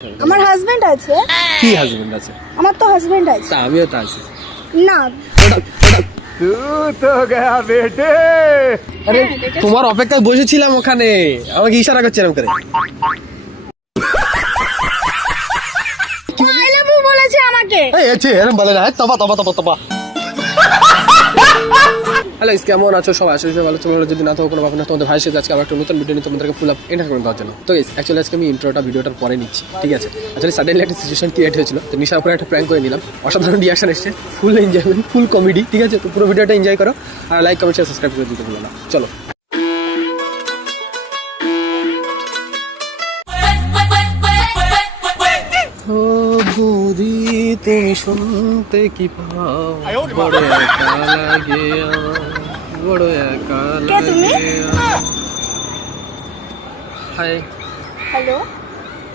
আমার হাজবেন্ড আছে। কি হাজবেন্ড আছে? আমার তো হাজবেন্ড আছে। তা আমিও তো আছি। না তু তো গয়া বেটে। আরে তোমার অপেক্ষায় বসেছিলাম ওখানে, আমাকে ইশারা করছে এরকম করে। আই লাভ ইউ বলেছে আমাকে। এই এছে এরকম বলে না, তবা তবা তবা তবা। হ্যালো গাইস, কেমন আছো সবাই? আশা করি ভালো। তোমরা যদি না থাকো কোনো ব্যাপার না, তোমাদের ভাইয়ের সাথে আজকে আবার একটা নতুন ভিডিও নিয়ে তোমাদেরকে ফুল আপ এন্টারটেইনমেন্ট দেওয়ার জন্য। তো গাইস অ্যাকচুয়ালি আজকে আমি ইন্ট্রোটা ভিডিওটার পরে নিচ্ছি, ঠিক আছে? আসলে সাডেনলি একটা সিচুয়েশন ক্রিয়েট হয়েছিল, তো নিশার উপরে একটা প্র্যাঙ্ক করে নিলাম। অসাধারণ রিঅ্যাকশন এসেছে, ফুল এনজয়মেন্ট, ফুল কমেডি, ঠিক আছে? তো পুরো ভিডিওটা এনজয় করো আর লাইক কমেন্ট শেয়ার সাবস্ক্রাইব করে দিতে ভুলো না। চলো। ও বৌদি তুমি শুনতে কি পাও, বড় একা লাগে আমার, বড় একা কে তুমি? লাগে। হাই, হ্যালো,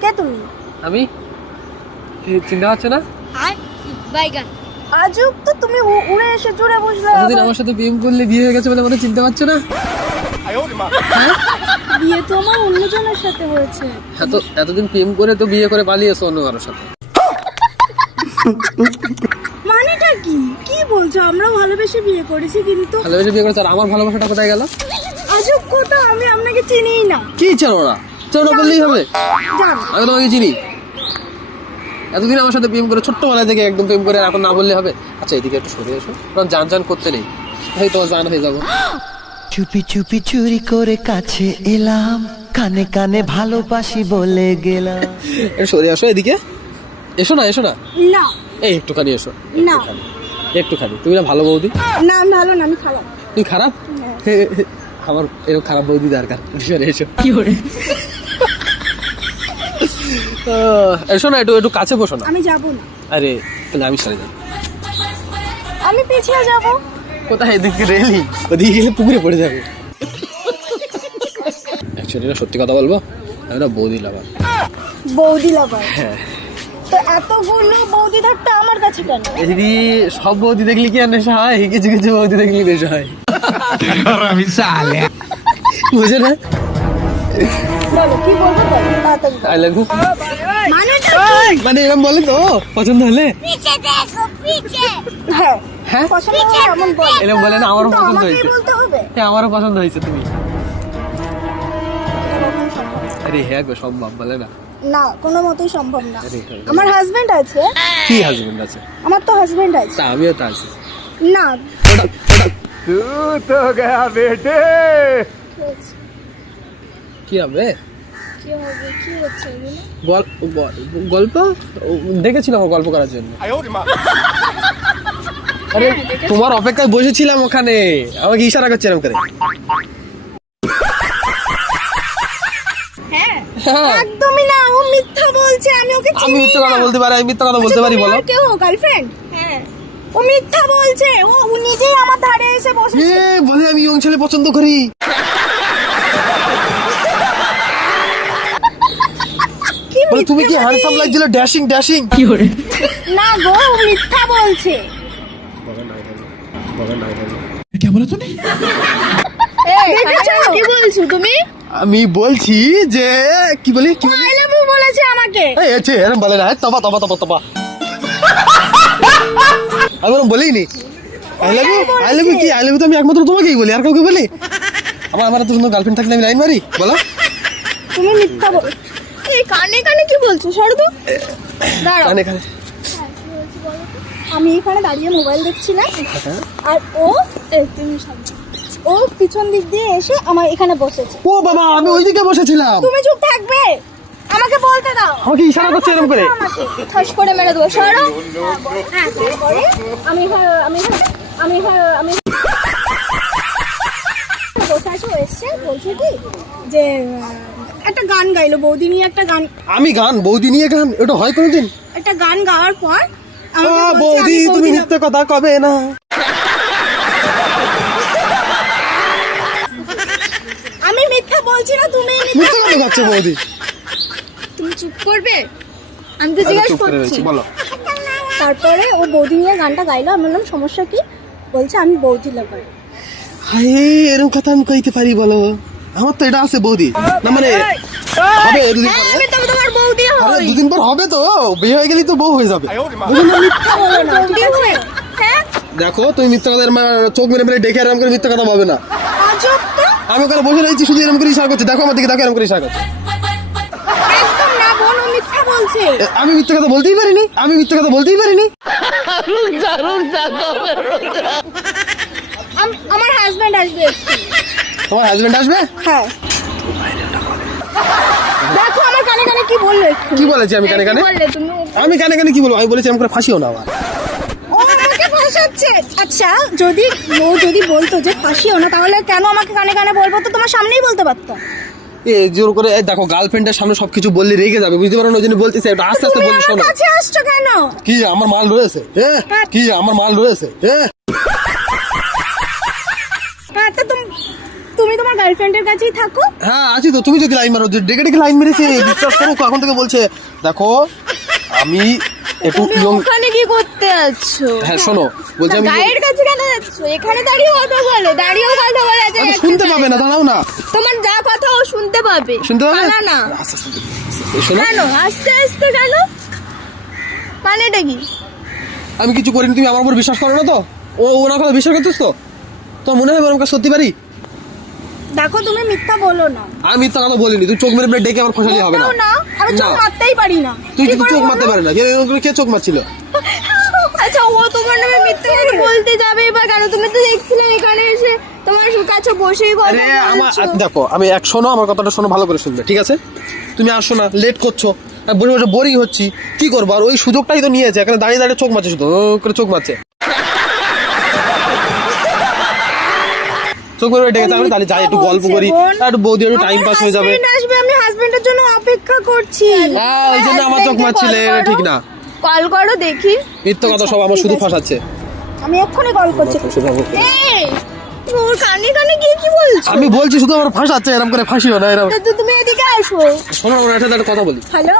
কে তুমি? আমি চিন্তা হচ্ছে না? আজব তো, তুমি উড়ে এসে জুড়ে বসলে। এতদিন আমার সাথে প্রেম করলে বিয়ে হয়ে গেছে বলে আমাদের চিনতে পারছো না? বিয়ে তো আমার অন্যজনের সাথে হয়েছে। এতদিন প্রেম করে তো বিয়ে করে পালিয়েছো অন্য কারোর সাথে। মানেটা কি? কি বলছো? আমরা ভালোবেসে বিয়ে করেছি, কিন্তু ভালোবেসে বিয়ে করেছো আর আমার ভালোবাসাটা কোথায় গেল? আজব কথা, আমি আপনাকে চিনিই না। কি চেনো না? চেনো বললেই হবে? জান, আমি তোমাকে চিনি। এতদিন আমার সাথে প্রেম করে ছোট্টবেলা থেকে একদম প্রেম করে, এখন না বললে হবে? আচ্ছা এদিকে একটু সরে এসো, কারণ জান জান করতে নেই, ভাই তোমার জান হয়ে যাবো। চুপি চুপি চুরি করে কাছে এলাম, কানে কানে ভালোবাসি বলে গেলাম। একটু সরে আসো এদিকে, এসো না এসো না, না এই একটুখানি এসো, না একটুখানি। তুমি না ভালো বৌদি? না, আমি ভালো না, আমি খারাপ। তুমি খারাপ? আমার এরকম খারাপ বৌদি দরকার। সরে এসো। এসো না, একটু একটু কাছে বসো না। আমি যাব না। আরে তাহলে আমি সরে যাই। আমি পিছিয়ে যাব। কোথায়? এদিকে রেলি, ওদিকে গেলে পুকুরে পড়ে যাবে। অ্যাকচুয়ালি না, সত্যি কথা বলবো, আমি না বৌদি লাভার। বৌদি লাভার? হ্যাঁ। তো এতগুলো বৌদি থাকতে আমার কাছে কেন? যদি সব বৌদি দেখলে কি আর নেশা হয়? কিছু কিছু বৌদি দেখলে নেশা হয়। বুঝে না? বলো কি বলবো, বলো তাড়াতাড়ি। আই লাভ ইউ মানেটা মানে এরকম বলে তো পছন্দ হলে? হ্যাঁ হ্যাঁ পছন্দ হলে এমন বল। এরকম বলে না, আমারও কিন্তু পছন্দ আমাকেই হয়েছে। বলতে হবে। হ্যাঁ আমারও পছন্দ হয়েছে তুমি। আরে হ্যাঁ গো, সম্ভব বলে না? না, কোনো মতেই সম্ভব না। আরে আমার হাজবেন্ড আছে। কি হাজবেন্ড আছে? আমার তো হাজবেন্ড আছে। তা আমিও তো আছি। না তু তো গয়া বেটে। কি হবে? কি হবে? কি হচ্ছে এগুলো? গল্প দেখেছিলাম গল্প করার জন্য। আরে তোমার অপেক্ষায় বসেছিলাম ওখানে, আমাকে ইশারা করছে এরকম করে। হ্যাঁ হ্যাঁ, একদমই না, ও মিথ্যা বলছে। আমি ওকে আমি চিনি মিথ্যা কথা না। বলতে পারি? আমি মিথ্যা কথা বলতে পারি? বলো। কেউ গার্লফ্রেন্ড? হ্যাঁ, ও মিথ্যা বলছে। ও নিজেই আমার ধারে এসে বসেছে। বলে আমি ইয়ং ছেলে পছন্দ করি। কি বলে তুমি কি মিথ্যে হ্যান্ডসাম বলি? লাগছিল, ড্যাশিং ড্যাশিং। না গো, ও মিথ্যা বলছে। দেখেছো? কি বলছো তুমি? আমি বলছি যে কি বলি কি বলি? আই লাভ ইউ বলেছে আমাকে। এই এছে এরকম বলে না, তবা তবা তবা তবা। আমি ওরকম বলিনি। I love you, I love you কি? আই লাভ ইউ তো আমি একমাত্র তোমাকেই বলি, আর কাউকে বলি? আমার তো সুন্দর গার্লফ্রেন্ড থাকলে আমি লাইন মারি, বলো? তুমি মিথ্যা বল। এই কানে কানে কি বলছো? সরো তো। দাঁড়াও। কানে কানে। আমি এখানে দাঁড়িয়ে মোবাইল দেখছিলাম, আর ও তুমি সামনে। ও পিছন দিক দিয়ে এসে আমার এখানে বসেছে। ও বাবা, আমি ওইদিকে বসেছিলাম। তুমি চুপ থাকবে, আমাকে বলতে দাও। আমাকে ইশারা করছে এরকম করে। আমাকে ঠাস করে মেরে দেবো। সরো। হ্যাঁ, তারপরে আমি আমি বসে আছি। ও এসছে, বলছে কি যে একটা গান গাইলো, বৌদি নিয়ে একটা গান। আমি গান? বৌদি নিয়ে গান? এটা হয় কোনোদিন? একটা গান গাওয়ার পর ও বৌদি তুমি মিথ্যে কথা কবে না। আমি মিথ্যা বলছি না, তুমি মিথ্যে কথা করছে বৌদি। তুমি চুপ করবে? আমি তো জিজ্ঞাসা করছি। বলো। তারপরে ও বৌদি নিয়ে গানটা গাইলো। আমি বললাম সমস্যা কি? বলছে আমি বৌদি লাভার। হাই, এরকম কথা আমি কইতে পারি বলো? আমার তো এটা আছে বৌদি, না মানে হবে দুদিন হ্যাঁ, পরে। আমি তবে তোমার বউ দিয়ে আরে হই। দুদিন পর হবে তো, বিয়ে হয়ে গেলেই তো বউ হয়ে যাবে। মিথ্যা বলো না, ঠিক আছে? হ্যাঁ, দেখো তুমি মিথ্যা কথা চোখ মেরে মেরে ডেকে এরকম করে মিথ্যা কথা পাবে না। আজব তো। আমি ওখানে বসে রয়েছি শুধু এরকম করে ইশারা করছে, দেখো আমার দিকে, দেখো এরকম করে ইশারা করছে। একদম না, বলো মিথ্যা বলছে। আমি মিথ্যা কথা বলতেই পারিনি, আমি মিথ্যা কথা বলতেই পারিনি। আমার হাজবেন্ড আসবে একটু। তোমার হাজবেন্ড আসবে? হ্যাঁ, দেখো আমার কানে কানে কি বললো একটু। কি বলেছি আমি কানে কানে? কি বললে তুমি? আমি কানে কানে কি বলবো? আমি বলেছি এরকম করে ফাঁসিও না আবার। ও আমাকে ফাঁসাচ্ছে। আচ্ছা, যদি বলতো যে ফাঁসিও না, তাহলে কেন আমাকে কানে কানে বলবো? তো তোমার সামনেই বলতে পারতো। জোর করে দেখো, গার্লফ্রেন্ডের সামনে সবকিছু বললে রেগে যাবে, বুঝতে পারো না? ওই জন্য বলতেছে একটু আস্তে আস্তে তুমি বলি। আমার শোনো, কাছে আসছো কেন? কি আমার মাল রয়েছে? কি আমার মাল রয়েছে? হ্যাঁ, তো তুমি তোমার গার্লফ্রেন্ডের কাছেই থাকো। হ্যাঁ আছি তো। তুমি যদি লাইন মারো, ডেকে ডেকে লাইন মেরেছে, বিশ্বাস করো তো। এখন থেকে বলছে দেখো আমি একটু তুমি ওখানে কি করতে যাচ্ছো? হ্যাঁ শোনো, বলছি আমি গায়ের কাছে কেন যাচ্ছো? এখানে দাঁড়িয়ে কথা বলো, দাঁড়িয়েও কথা বলা যায়। আমি শুনতে পাবে না, দাঁড়াও না। তোমার যা কথা ও শুনতে পাবে। শুনতে পাবে না না, আস্তে আস্তে শোনো, কেন আস্তে আস্তে কেন? মানেটা কি? আমি কিছু করিনি, তুমি আমার উপর বিশ্বাস করো না তো? ও ওনার কথা বিশ্বাস করতেছ তো? তোমার মনে হয় আমাকে সত্যি পারি? দেখো তুমি মিথ্যা বলো না। আমি মিথ্যা কথা বলিনি, তুই চোখ মেরে মেরে ডেকে আমার ফসালি হবে না। মোটেও না, আমি চোখ না। মারতেই পারি না। তুই কি করে চোখ বলো? মারতে পারে না। কে চোখ মারছিল? আচ্ছা, ও তোমার নামে মিথ্যা কথা বলতে যাবে বা কেন? তুমি তো দেখছিলে এখানে এসে তোমার কাছে বসেই কথা আরে আমার বলছো। দেখো, আমি এক শোনো, আমার কথাটা শোনো, ভালো করে শুনবে, ঠিক আছে? তুমি আসো না, লেট করছো, আমি বসে বসে বোরিং হচ্ছি, কি করবো? আর ওই সুযোগটাই তো নিয়েছে, এখানে দাঁড়িয়ে দাঁড়িয়ে চোখ মারছে, শুধু ও করে চোখ মারছে। চোখ মেরে ডেকেছে, আমি তাহলে যাই একটু গল্প করি, আর একটু বৌদি একটু টাইম পাস হয়ে যাবে। হাজবেন্ড আসবে, আমি হাজবেন্ডের জন্য অপেক্ষা করছি। হ্যাঁ ওই জন্য আমার চোখ মারছিলে, এটা ঠিক না। কল করো দেখি। মিথ্যা কথা সব আমার শুধু ফাঁসাচ্ছে। আমি এক্ষুনি কল করছি। এই, ওর কানে কানে গিয়ে কি বলছো? আমি বলছি শুধু আমার ফাঁসাচ্ছে, এরকম করে ফাঁসিও না এরকম। তো তুমি এদিকে আসো। শোনো ওনার সাথে একটা কথা বলি। হ্যালো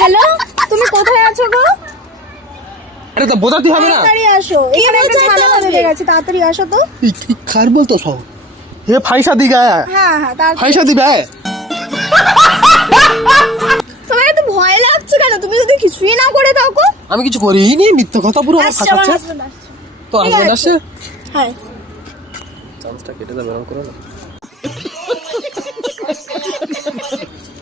হ্যালো, তুমি কোথায় আছো গো? আরে তো বোঝাতে হবে না? তাড়াতাড়ি আসো, এখানে একটা ঝামেলা বেঁধে গেছে, তাড়াতাড়ি আসো তো। খার বলতো সব হে ফাইসা দি গায়া, হ্যাঁ হ্যাঁ, তাড়াতাড়ি। ফাইসা দিবে। তোমার এত ভয় লাগছে কেন? তুমি যদি কিছুই না করে থাকো। আমি কিছু করিনি, মিথ্যা কথা পুরো আমার আসছে, আমার ফাঁসাচ্ছে। husband আসছে। তো হাজবেন্ড আসছে, হ্যাঁ, চান্সটা কেটে যাবে এরকম করে না।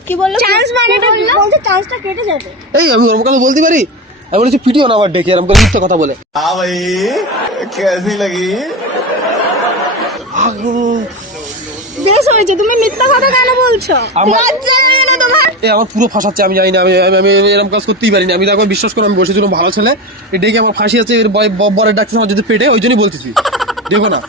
কি বললো? চান্স মানেটা কি? বলছে চান্সটা কেটে যাবে। এই আমি ওরকম কথা বলতে পারি? আমি বলেছি পিটিও না আবার ডেকে এরকম করে মিথ্যা কথা বলে। हाँ भाई कैसी लगी? বেশ হয়েছে, তুমি মিথ্যা কথা কেন বলছো? আমার- লজ্জা লাগে না তোমার? এই আমার পুরো ফাঁসাচ্ছে, আমি জানি না, আমি আমি আমি এরকম কাজ করতেই পারিনি। আমি দেখো বিশ্বাস করো, আমি বসেছিলাম ভালো ছেলে, এই ডেকে আমার ফাঁসি আছে, এর বরের ডাকছে আমার যদি পেটে, ওই জন্যই বলতেছি দেখো না।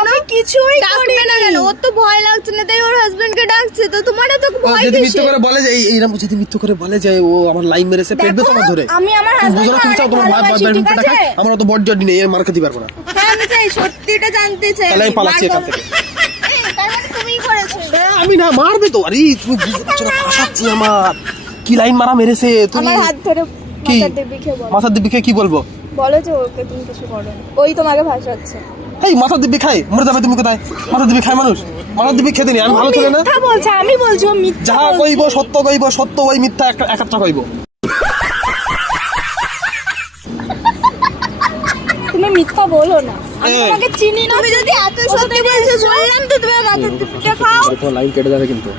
আমি কিছুই করি না কেন? ওর তো ভয় লাগছে না, তাই ওর হাজবেন্ডকে ডাকছে। তো তোমারও তো ও ভয় যদি কিসের? মিথ্যা করে বলে যে এইরকম, যদি মিথ্যা করে বলে যে ও আমার লাইন মেরেছে, পেটবে দেখো, তোমার ধরে। আমি আমার তুমি বুঝো না, তুমি চাও হাজবেন্ডকে তোমার অনেক ভালোবাসি, ঠিক পেটটা আছে? খায়, আমার তো বড জডি নেই, এর মার খেতে পারবো না। হ্যাঁ, আমি চাই সত্যিটা জানতে চাই। তাহলে আমি পালাচ্ছি এখান থেকে। এই, তার মানে তুমিই করেছো? আমি না, মারবে তো। আরে তুমি বুঝতে পারছো না, ফাঁসাচ্ছি আমার কি লাইন মারা মেরেছে তুমি। আমার হাত ধরে কি? মাথার দিব্যি খেয়ে বলো। মাথার দিব্যি খেয়ে কি বলবো? বলো যে ওকে তুমি কিছু করো না। ওই তোমাকে ভাসাচ্ছে। এই মাথার দিব্যি খাই, মরে যাবে তুমি কোথায়? মাথার দিব্যি খায় মানুষ? মাথার দিব্যি খেতে নি, আমি ভালো ছেলে না? মিথ্যা বলছে, আমি বলছি ও মিথ্যা যাহা বলছে। কইব সত্য কইব, সত্য ওই মিথ্যা একটা কইব। তুমি মিথ্যা বলো না, আমি এই। তোমাকে চিনি না। তুমি যদি এত সত্যি বলছো, বললাম তো তুমি আমার হাতের দিব্যিটা খাও। লাইন কেটে যাবে কিন্তু।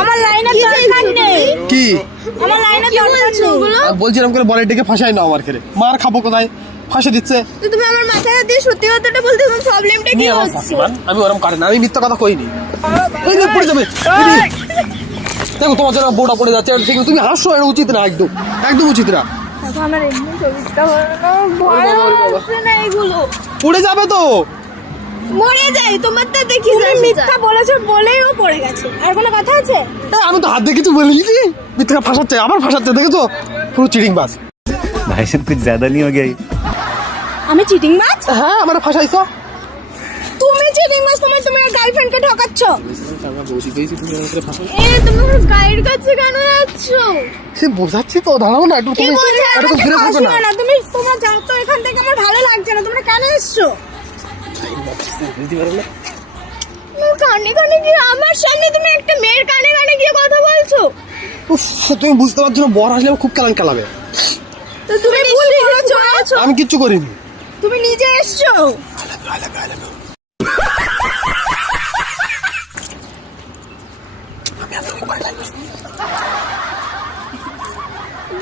আমার লাইনের দরকার নেই। কি আমার লাইনের দরকার নেই। আমি বলছিলাম করে বলে ডেকে ফাঁসাই না আমার খেলে, মার খাবো কোথায়? ফাঁসে দিচ্ছে। তো তুমি আমার মাথায় হাত দিয়ে সত্যি কথাটা বলতে তোমার প্রবলেমটা কি নিয়ে আমার হচ্ছে? ফাঁসি, আমি ওরকম করে না, আমি মিথ্যা কথা কইনি। এই নে, পড়ে যাবে। দেখো তোমার জন্য বউটা পড়ে যাচ্ছে, ঠিক তুমি হাসছো, এটা উচিত না, একদম একদম উচিত না। দেখো আমার এমনি শরীরটা ভয় হচ্ছে না, এগুলো পড়ে যাবে তো। মরে যাই। তোমার তো দেখি মিথ্যা বলেছো বলেই ও পড়ে গেছে। আর কোনো কথা আছে? আমি তো হাত দিয়ে কিছু বলিনি, মিথ্যা ফাঁসাচ্ছে, আবার ফাঁসাচ্ছে, দেখেছো? পুরো চিটিং বাস। भाई साहब कुछ ज्यादा नहीं हो गया ये? আমি চিটিং মাছ? হ্যাঁ আমার ফাঁসাইছো। তুমি চিটিং মাছ, তোমার গার্লফ্রেন্ডকে ঠকাচ্ছ। এ তুমি আমার গায়ের কাছে কেন যাচ্ছ? সে বোঝাচ্ছি তো, দাঁড়াও না একটু, কি তুমি বলছো? একটু আমাকে ঘুরে থাকো ফাঁসিও না। না। তুমি তোমার যাও তো এখান থেকে, আমার ভালো লাগছে না। তোমরা কেন এসছো? কানে কানে গিয়ে আমার সামনে তুমি একটা মেয়ের কানে কানে গিয়ে কথা বলছো? উফ, তুমি বুঝতে পারছো না, বর আসলে আমার খুব কালান কালাবে। তো তুমি ভুল করেছো। আমি কিচ্ছু করিনি। তুমি নিজে এসছো।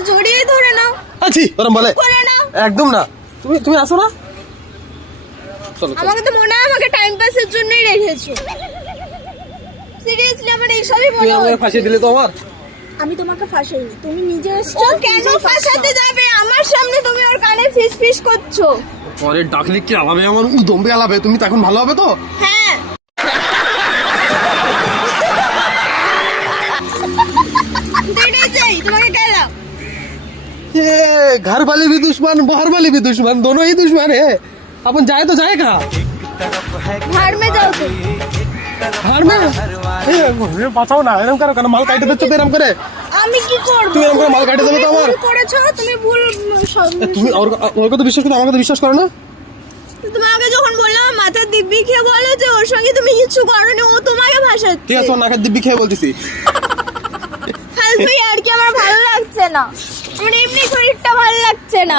জড়িয়ে ধরে নাও, আছি ওরম বলে করে নাও। একদম না। তুমি তুমি আসো না, চলো চলো। আমাকে তো মনে হয় আমাকে টাইম পাসের জন্যই রেখেছো। সিরিয়াসলি আমার এইসবই তুমি মনে আমাকে হয়। ফাঁসিয়ে দিলে তো আমার। আমি তোমাকে ফাঁসাইনি, তুমি নিজে এসছো। ও কেন ফাঁসাতে যাবে? আমার সামনে তুমি ওর কানে ফিস ফিস করছো। পরে ডাকলে কি আলাবে, আমার উদম্বে আলাবে, তুমি তখন ভালো হবে তো। হ্যাঁ, দেখাই চাই তোমাকে গেলাম। ये घर वाले भी दुश्मन, बाहर वाले भी दुश्मन, दोनों ही दुश्मन है। अपन जाए तो जाए कहाँ? घर में जाओ तुम। घर में? ए, বাঁচাও না, এরকম করো কেন? মাল কাটে দিচ্ছ তো এরকম করে। আমি কি করব? তুমি এরকম করে মাল কাটে দেবে তো আমার। ভুল করেছো, তুমি ভুল। তুমি ওর কথা বিশ্বাস করো, আমার কথা বিশ্বাস করো না। তোমাকে যখন বললাম মাথার দিব্যি খেয়ে বলো যে ওর সঙ্গে তুমি কিছু করোনি, ও তোমাকে ভাসাচ্ছে। ঠিক আছে, ওর নাকের দিব্যি খেয়ে বলতেছি। ফালতু আর কি, আমার ভালো লাগছে না। আমার এমনি শরীরটা ভালো লাগছে না।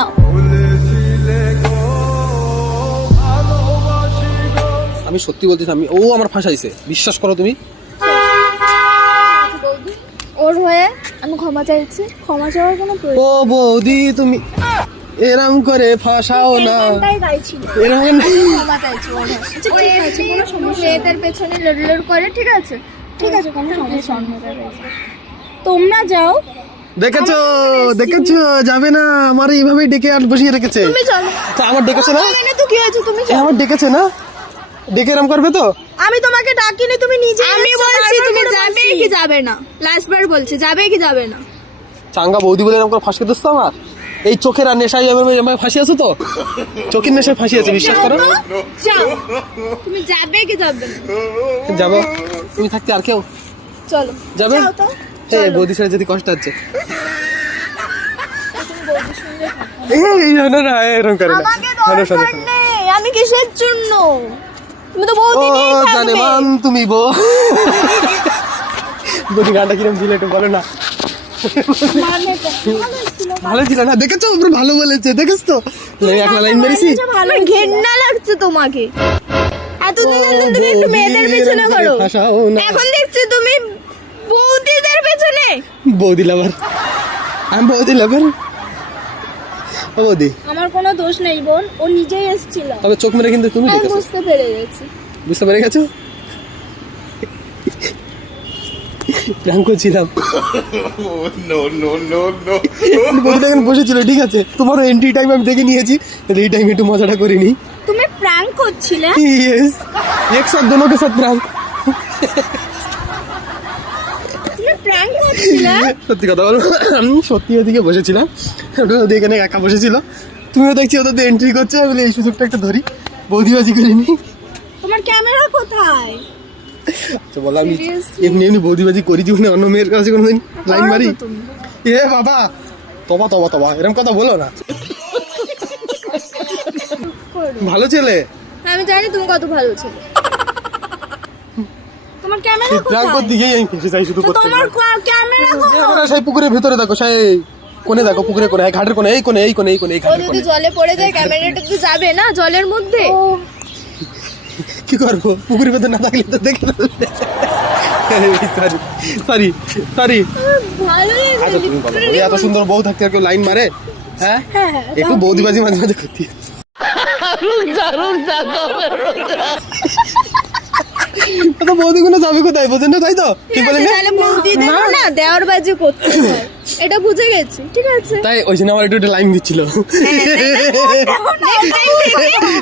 আমি সত্যি বলতেছি, ও আমার ফাঁসাইছে, বিশ্বাস করো তুমি। ওর হয়ে আমি ক্ষমা চাইছি। ক্ষমা চাওয়ার কোনো প্রয়োজন ও বৌদি তুমি এরম করে ফাঁসাও না, এরকম ক্ষমা চাইছি ওর হয়ে। আচ্ছা, ঠিক আছে, কোনো সমস্যা নেই। মেয়েদের পেছনে লড়লড় করে, ঠিক আছে, ঠিক আছে, কোনো সমস্যা নেই। তোমরা যাও। দেখেছো দেখেছো, যাবে না, আমার এইভাবেই ডেকে আর বসিয়ে রেখেছে। তুমি চলো। তো আমার ডেকেছে না, না তো কি হয়েছে, তুমি চলো। আমার ডেকেছে না, ডেকে এরম করবে তো। আমি তোমাকে ডাকিনি, তুমি নিজে। আমি বলছি তুমি যাবে কি যাবে না, লাস্ট বার বলছি, যাবে কি যাবে না। চাঙ্গা বৌদি বলে এরকম করে ফাঁসকে দিচ্ছ আমার। এই চোখের আর নেশায় আমায় ফাঁসিয়েছো তো, চোখের নেশায় ফাঁসিয়েছে, বিশ্বাস করো। যাও, তুমি যাবে কি যাবে না। যাবো, তুমি থাকতে আর কেউ চলো যাবে। যাও তো। এই বৌদি ছেড়ে যদি কষ্ট হচ্ছে, এই শোনো না, এরকম করে না। আমাকে শোনো, শোনো, দরকার শোনো। নেই, আমি কিসের জন্য? তুমি তো বৌদি ও নিয়েই জানে থাকবে। মান তুমি বৌদি গানটা কিরম ছিল একটু বলো না। ভালো ছিল না, দেখেছো পুরো ভালো বলেছে, দেখেছ তো। একলা লাইন মেরেছি। আমার ঘেন্না লাগছে তোমাকে। এতদিন তুমি একটু মেয়েদের পেছনে করো, ফাঁসাও না। এখন দেখছি তুমি বৌদিদের পেছনে। বৌদি লাভার, আমি বৌদি লাভার। ও বৌদি, আমার কোনো দোষ নেই বোন, ও নিজেই এসেছিল। তবে চোখ মেরে কিন্তু তুমি আমি দেখেছো, বুঝতে পেরে গেছি। বুঝতে পেরে গেছো। প্র্যাঙ্ক করছিলাম। বৌদিটা এখানে বসেছিল, ঠিক আছে, তোমারও এন্ট্রি টাইম আমি দেখে নিয়েছি, তাহলে এই টাইম একটু মজাটা করিনি। তুমি প্র্যাঙ্ক করছিলে? यस, एक साथ दोनों के साथ प्रैंक। তুমি প্র্যাঙ্ক করছিলে? সত্যি কথা বলো, আমি সত্যি ওদিকে বসেছিলাম, ওদের এখানে একা বসেছিল, তুমিও দেখছি ওদের এন্ট্রি করছো, আমি বলি এই সুযোগটা একটা ধরি, বৌদিবাজি করিনি। তোমার ক্যামেরা কোথায়? তো বললাম আমি Seriously? এমনি এমনি বৌদিবাজি করি জীবনে, অন্য মেয়ের কাছে কোনোদিন লাইন মারি। করো তো তুমি। এ বাবা, তবা তবা তবা এরকম কথা বলো না। ভালো ছেলে, আমি জানি তুমি কত ভালো ছিল। তোমার ক্যামেরা প্র্যাঙ্ক কোথায়? করতে গিয়ে আমি ফেসে যাই শুধু তো করতে। তোমার ক্যামেরা কোথায়? সেই পুকুরের ভেতরে দেখো, সেই কোণে দেখো, পুকুরের কোণে, এই ঘাটের কোণে, এই কোণে, এই কোণে, এই কোণে, এই ও ঘাটের যদি কোণে। জলে পড়ে যায় ক্যামেরাটা তো যাবে না জলের মধ্যে। কি করবো, পুকুরের ভেতর না থাকলে তো দেখে সরি সরি সরি। ভালোই আচ্ছা তুমি বলো, বলি এত সুন্দর বউ থাকতে আর কেউ লাইন মারে? হ্যাঁ, একটু বৌদিবাজি মাঝে মাঝে করতে। তো বৌদিগুলো যাবে কোথায়, বোঝেন না, তাই তো ঠিক বলেন না? তাহলে বৌদিদের না দেওয়ার বাজি করতে হয়, এটা বুঝে গেছি, ঠিক আছে। তাই ওই জন্য আমার একটু লাইন দিচ্ছিল।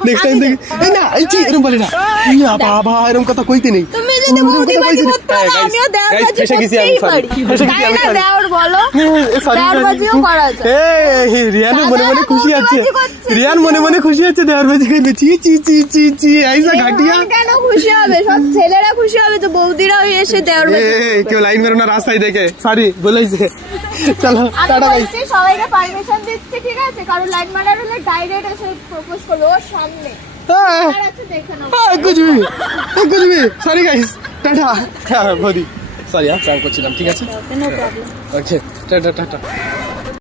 নেক্সট টাইম থেকে এই না, এই এরকম বলি না, ইয়া বাবা এরকম কথা কইতে নেই। তুমি যদি বৌদিবাজি করতে হয়, আমিও দেওয়ার বাজি ফেসে গেছি আমি, করতেই পারি। তাই না, দেওর বলো, দেওয়ার বাজিও করা যায়। রিয়ান মনে মনে খুশি আছে, বৌদিবাজি করছে। রিয়ান মনে মনে খুশি আছে, দেওয়ার বাজি খাইবে। চি চি চি চি চি, আইসা ঘাটিয়া। রিহান কেন খুশি হবে? সব ছেলেরা খুশি হবে যে বৌদিরাও এসে দেওয়ার বাজি। কেউ লাইন মেরো না রাস্তায় দেখে, সরি বলেছে। চলো আমি টাটা গাইস। বলছি সবাইকে পারমিশন দিচ্ছি, ঠিক আছে? কারণ লাইন মারার হলে ডাইরেক্ট এসে প্রপোজ করবে ওর সামনে। আর আছে দেখে নাও। कुछ भी sorry guys, tata. Body sorry prank করছিলাম, ঠিক আছে? No problem. Okay tata tata.